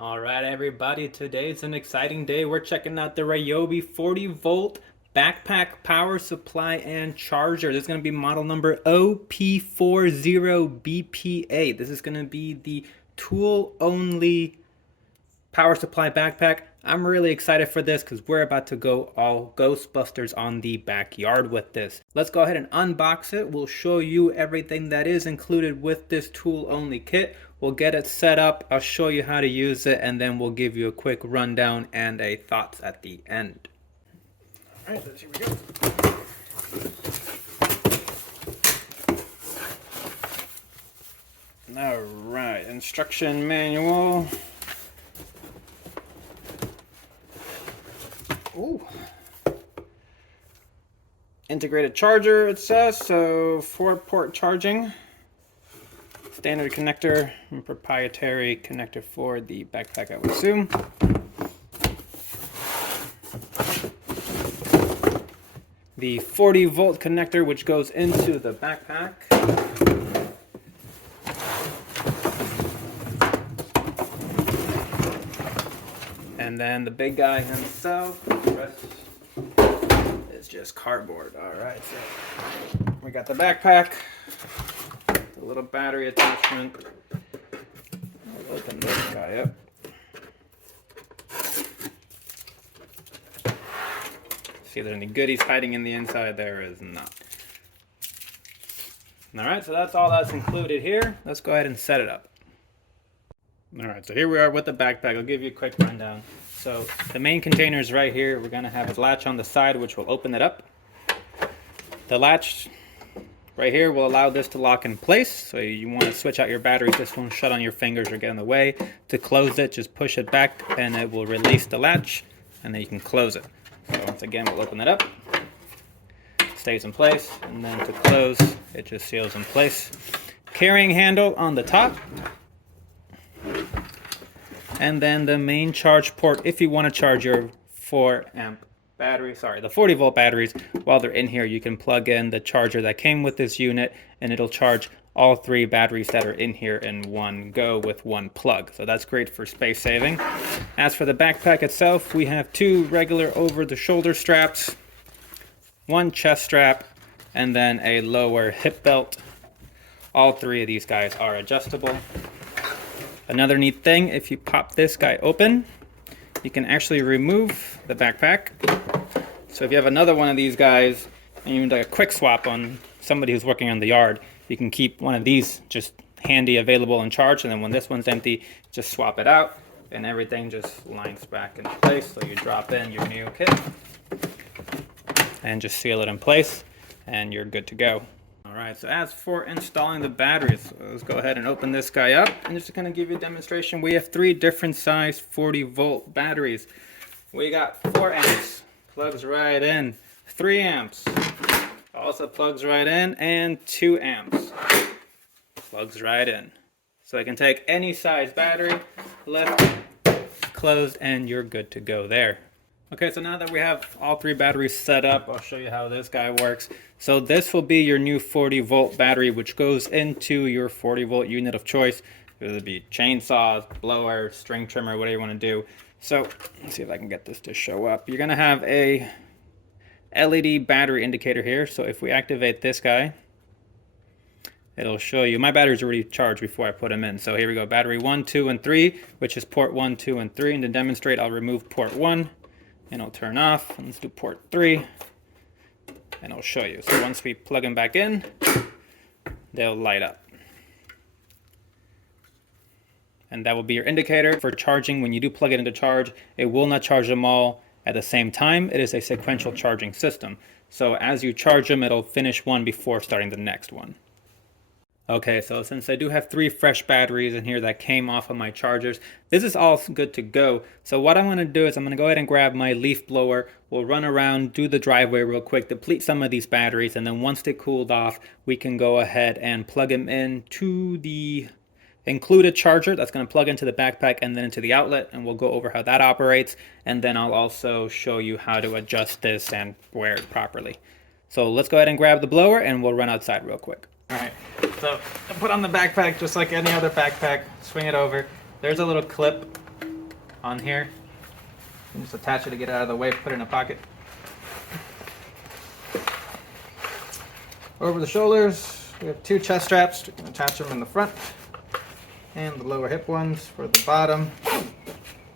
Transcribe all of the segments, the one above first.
All right, everybody, today's an exciting day. We're checking out the Ryobi 40-volt backpack power supply and charger. This is going to be model number OP40BPA. This is going to be the tool-only power supply backpack. I'm really excited for this because we're about to go all Ghostbusters on the backyard with this. Let's go ahead and unbox it. We'll show you everything that is included with this tool-only kit. We'll get it set up, I'll show you how to use it, and then we'll give you a quick rundown and a thoughts at the end. All right, so here we go. All right, instruction manual. Ooh. Integrated charger, it says, so 4-port charging. Standard connector and proprietary connector for the backpack, I would assume. The 40-volt connector, which goes into the backpack. And then the big guy himself, the rest is just cardboard. All right, so we got the backpack. A little battery attachment. I'll open this guy up. See if there's any goodies hiding in the inside. There is not. Alright, so that's all that's included here. Let's go ahead and set it up. Alright, so here we are with the backpack. I'll give you a quick rundown. So the main container is right here. We're going to have a latch on the side which will open it up. The latch right here will allow this to lock in place. So you want to switch out your batteries. This won't shut on your fingers or get in the way. To close it, just push it back and it will release the latch and then you can close it. So once again, we'll open it up. It stays in place, and then to close, it just seals in place. Carrying handle on the top. And then the main charge port if you want to charge your 4-amp battery, the 40-volt batteries. While they're in here, you can plug in the charger that came with this unit, and it'll charge all 3 batteries that are in here in one go with one plug. So that's great for space saving. As for the backpack itself, we have 2 regular over-the-shoulder straps, 1 chest strap, and then a lower hip belt. All 3 of these guys are adjustable. Another neat thing, if you pop this guy open, you can actually remove the backpack. So if you have another one of these guys and you need a quick swap on somebody who's working on the yard, you can keep one of these just handy, available, and charged, and then when this one's empty, just swap it out and everything just lines back into place. So you drop in your new kit and just seal it in place and you're good to go. Alright, so as for installing the batteries, let's go ahead and open this guy up and just to kind of give you a demonstration. We have 3 different size 40-volt batteries. We got 4 amps, plugs right in, 3 amps, also plugs right in, and 2 amps, plugs right in. So I can take any size battery, lift, closed, and you're good to go there. Okay, so now that we have all 3 batteries set up, I'll show you how this guy works. So this will be your new 40-volt battery, which goes into your 40-volt unit of choice. Whether it be chainsaws, blower, string trimmer, whatever you want to do. So let's see if I can get this to show up. You're going to have a LED battery indicator here. So if we activate this guy, it'll show you. My battery's already charged before I put them in. So here we go, battery 1, 2, and 3, which is port 1, 2, and 3. And to demonstrate, I'll remove port 1. And it'll turn off. And let's do port 3, and I'll show you. So once we plug them back in, they'll light up. And that will be your indicator for charging. When you do plug it into charge, it will not charge them all at the same time. It is a sequential charging system. So as you charge them, it'll finish one before starting the next one. Okay, so since I do have 3 fresh batteries in here that came off of my chargers, this is all good to go. So what I'm going to do is I'm going to go ahead and grab my leaf blower. We'll run around, do the driveway real quick, deplete some of these batteries, and then once they cooled off, we can go ahead and plug them into the included charger that's going to plug into the backpack and then into the outlet, and we'll go over how that operates, and then I'll also show you how to adjust this and wear it properly. So let's go ahead and grab the blower and we'll run outside real quick. Alright, so I put on the backpack just like any other backpack, swing it over. There's a little clip on here. And just attach it to get it out of the way, put it in a pocket. Over the shoulders, we have 2 chest straps. You can attach them in the front and the lower hip ones for the bottom.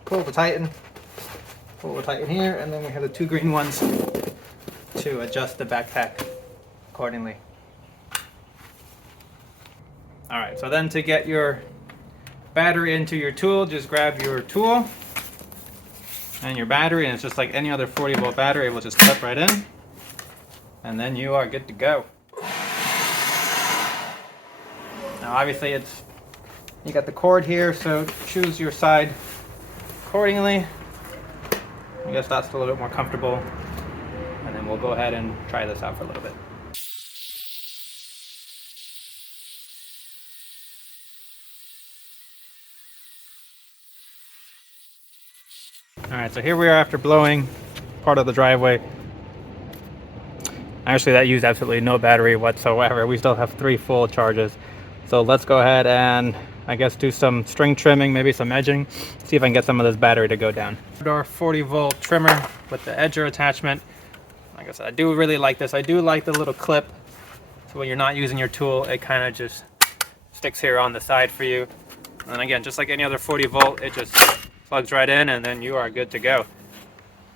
Pull to tighten here, and then we have the 2 green ones to adjust the backpack accordingly. Alright, so then to get your battery into your tool, just grab your tool and your battery, and it's just like any other 40 volt battery. It will just clip right in, and then you are good to go. Now obviously you got the cord here, so choose your side accordingly. I guess that's a little bit more comfortable, and then we'll go ahead and try this out for a little bit. Alright, so here we are after blowing part of the driveway. Actually, that used absolutely no battery whatsoever. We still have 3 full charges. So let's go ahead and I guess do some string trimming, maybe some edging, see if I can get some of this battery to go down. Our 40 volt trimmer with the edger attachment. Like I said, I do really like this. I do like the little clip. So when you're not using your tool, it kind of just sticks here on the side for you. And again, just like any other 40 volt, it just plugs right in, and then you are good to go.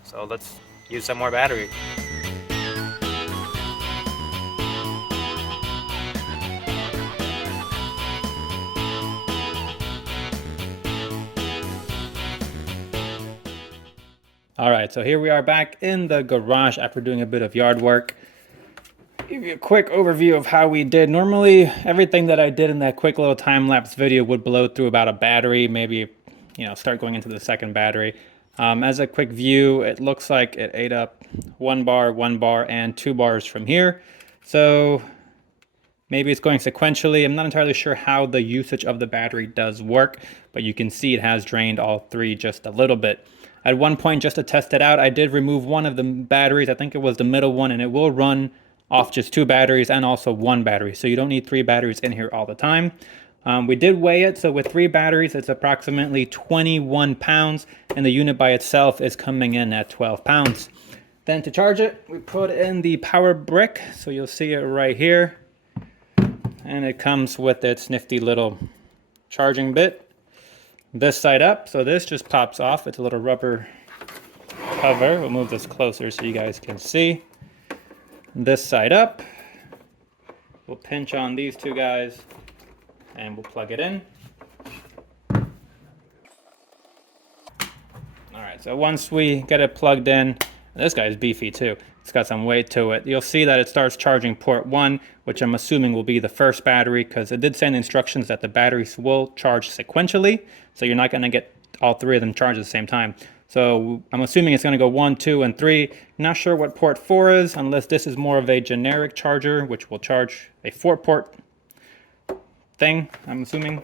So let's use some more battery. All right, so here we are back in the garage after doing a bit of yard work. Give you a quick overview of how we did. Normally, everything that I did in that quick little time-lapse video would blow through about a battery, maybe, start going into the second battery. As a quick view, it looks like it ate up 1 bar, and 2 bars from here. So maybe it's going sequentially. I'm not entirely sure how the usage of the battery does work, but you can see it has drained all 3 just a little bit. At one point, just to test it out, I did remove one of the batteries. I think it was the middle one, and it will run off just 2 batteries and also 1 battery. So you don't need 3 batteries in here all the time. We did weigh it. So with 3 batteries, it's approximately 21 pounds, and the unit by itself is coming in at 12 pounds. Then to charge it, we put in the power brick. So you'll see it right here. And it comes with its nifty little charging bit. This side up, so this just pops off. It's a little rubber cover. We'll move this closer so you guys can see. This side up, we'll pinch on these 2 guys and we'll plug it in. Alright, so once we get it plugged in, this guy's beefy too. It's got some weight to it. You'll see that it starts charging port 1, which I'm assuming will be the first battery, because it did say in the instructions that the batteries will charge sequentially, so you're not going to get all 3 of them charged at the same time. So I'm assuming it's going to go 1, 2, and 3. Not sure what port 4 is, unless this is more of a generic charger, which will charge a 4-port thing, I'm assuming.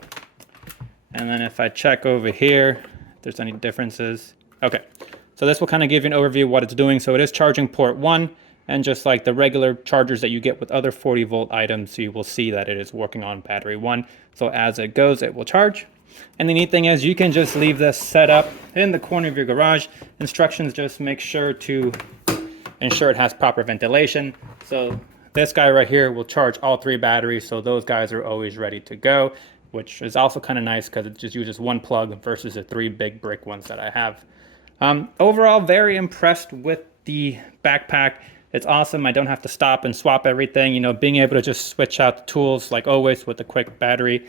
And then if I check over here, if there's any differences. Okay. So this will kind of give you an overview of what it's doing. So it is charging port 1, and just like the regular chargers that you get with other 40 volt items, you will see that it is working on battery 1. So as it goes, it will charge. And the neat thing is you can just leave this set up in the corner of your garage. Instructions just make sure to ensure it has proper ventilation. So this guy right here will charge all 3 batteries, so those guys are always ready to go, which is also kind of nice because it just uses 1 plug versus the 3 big brick ones that I have. Overall, very impressed with the backpack. It's awesome. I don't have to stop and swap everything. Being able to just switch out the tools like always with the quick battery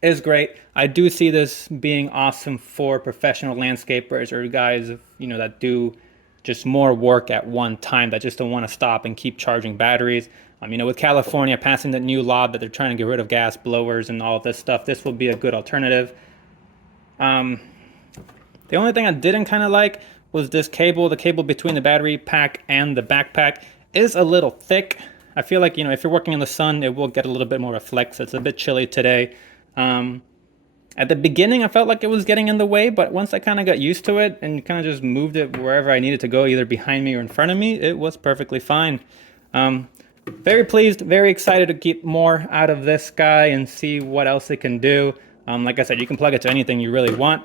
is great. I do see this being awesome for professional landscapers or guys, that do just more work at one time, that just don't want to stop and keep charging batteries. With California passing the new law that they're trying to get rid of gas blowers and all this stuff, this will be a good alternative. The only thing I didn't kind of like was this cable. The cable between the battery pack and the backpack is a little thick. I feel like, if you're working in the sun, it will get a little bit more of a flex. It's a bit chilly today. At the beginning, I felt like it was getting in the way, but once I kind of got used to it and kind of just moved it wherever I needed to go, either behind me or in front of me, it was perfectly fine. Very pleased, very excited to get more out of this guy and see what else it can do. Like I said, you can plug it to anything you really want.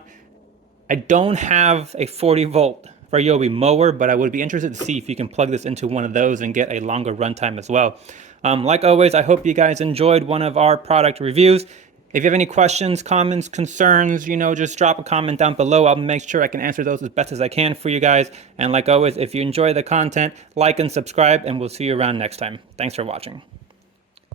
I don't have a 40 volt Ryobi mower, but I would be interested to see if you can plug this into one of those and get a longer runtime as well. Like always, I hope you guys enjoyed one of our product reviews. If you have any questions, comments, concerns, just drop a comment down below. I'll make sure I can answer those as best as I can for you guys. And like always, if you enjoy the content, like and subscribe, and we'll see you around next time. Thanks for watching.